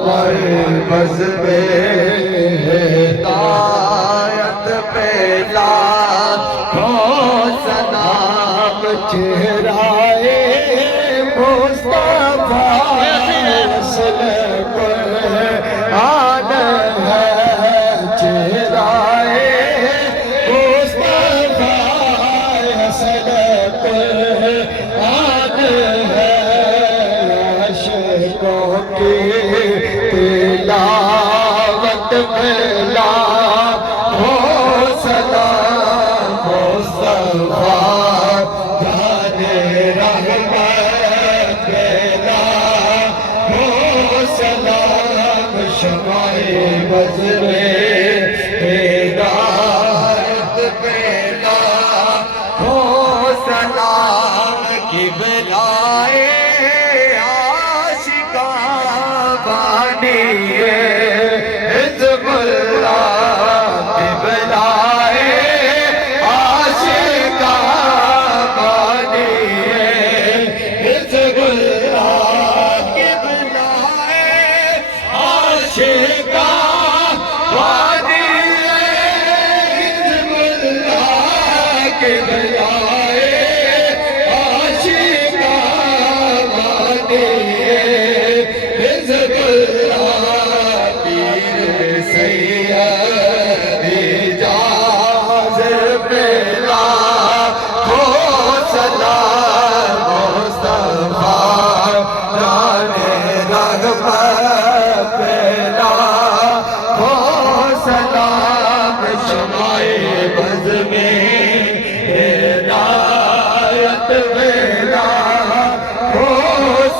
مرکز پہ ہدایت پہ لاکھوں سلام چہرائے مصطفیٰ اصل قرآن ہے چہرائے مصطفیٰ اصل قرآن ہے عاشقوں کی تلاوت میں لاکھوں سلام مصطفیٰ جانے رحمت پہ لاکھوں سلام شمع بز میں ہدایت پہ لاکھوں سلام قبلائے حزب اللہ قبلائے عاشقاں بانیے حزب اللہ قبلائے عاشقاں بانیے حزب اللہ قبلائے عاشقاں بانیے حزب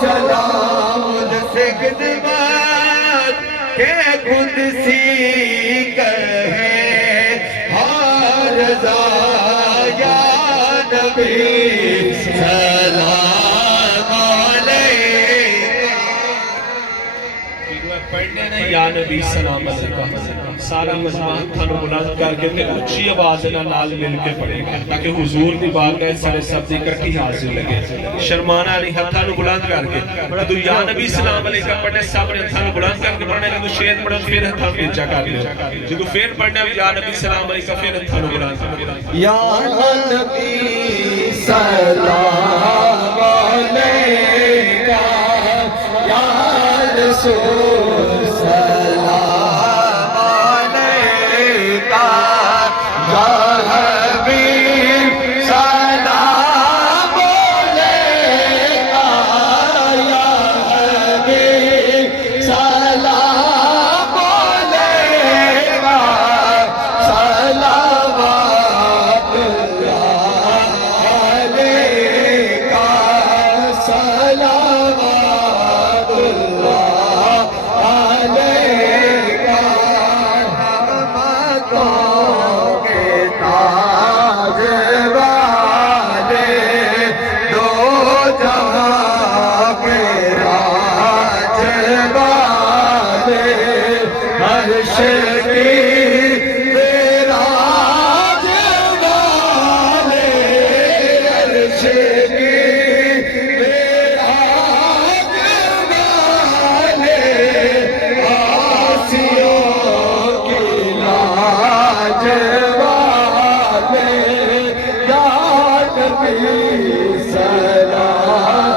سلام سے خدمت کے قدسی کہے ہر رضا یا نبی سلام علیکہ پڑھنے نے یا نبی سلام علیکہ سارا مجمع تھانو بلند کر کے اچھی آواز نال مل کے پڑھے تاکہ حضور دی بات ہے سارے سب دی کٹھی حاضر لگے شرمانا نہیں ہتھانو بلند کر کے تو یا نبی سلام علیکہ پڑھنے سب نے ہتھانو بلند کر کے پڑھنے لگے شیر پڑھنے پھر ہتھانو نیچا کر لیا جدو پھر پڑھنے یا نبی سلام علیکہ پھر ہتھانو بلند کر یا نبی سلام علیکہ یا رسول سلام علیکہ یا حبیب سلام علیکہ یا حبیب سلام علیکہ صلوات اللہ علیکہ صلوات اللہ علیکہ رحمتوں کے تاج والے دو جہاں کے راج والے عرش کی راج والے عرش کی راج والے آسیوں کی لاج والے یا نبی سلام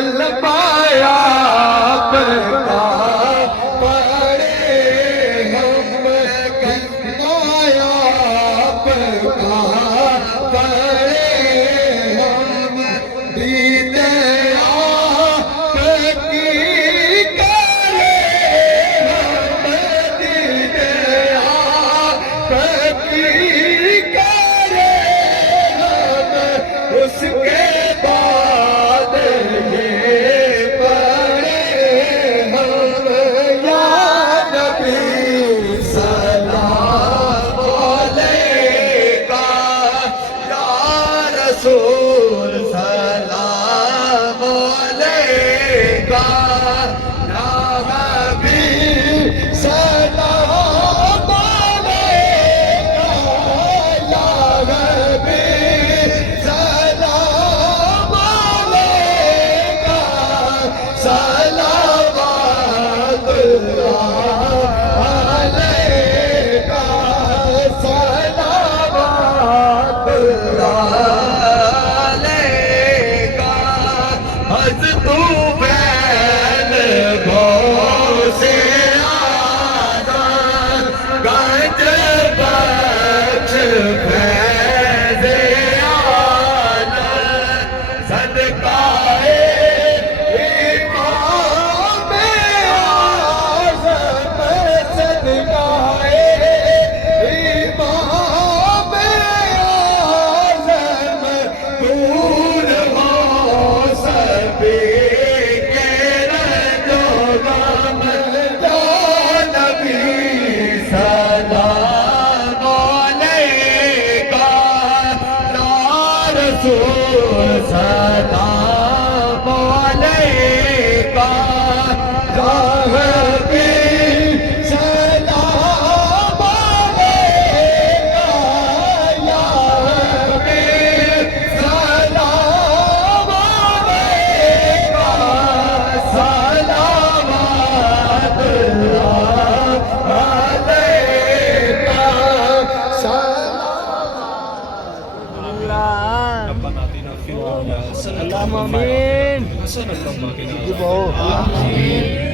کلمہ آپ کا پڑھے ہم کلمہ آپ کا پڑھے ہم دید آپ کی کرے ہم دید آپ کی کرے ہم اس کے بعد یہ پڑھے ہم یا نبی سلام علیکہ یا رسول سلام علیکہ یا حبیب سلام علیکہ یا حبیب سلام علیکہ صلوات اللہ علیکہ صلوات اللہ علیکہ حض تو بین غوث اعظم گنج بخش فیض عالم صدقہ امام اعظم صدقہ امام اعظم دور ہو سبھی کے رنج و غم یا نبی سلام علیکہ یا رسول سلام علیکہ یا حبیب سلام علیکہ یا حبیب سلام علیکہ صلوات اللہ علیکہ ربنا آتنا فی الدنیا حسنۃ اللهم آمين. حسنۃ وقنا جی بہو. آمین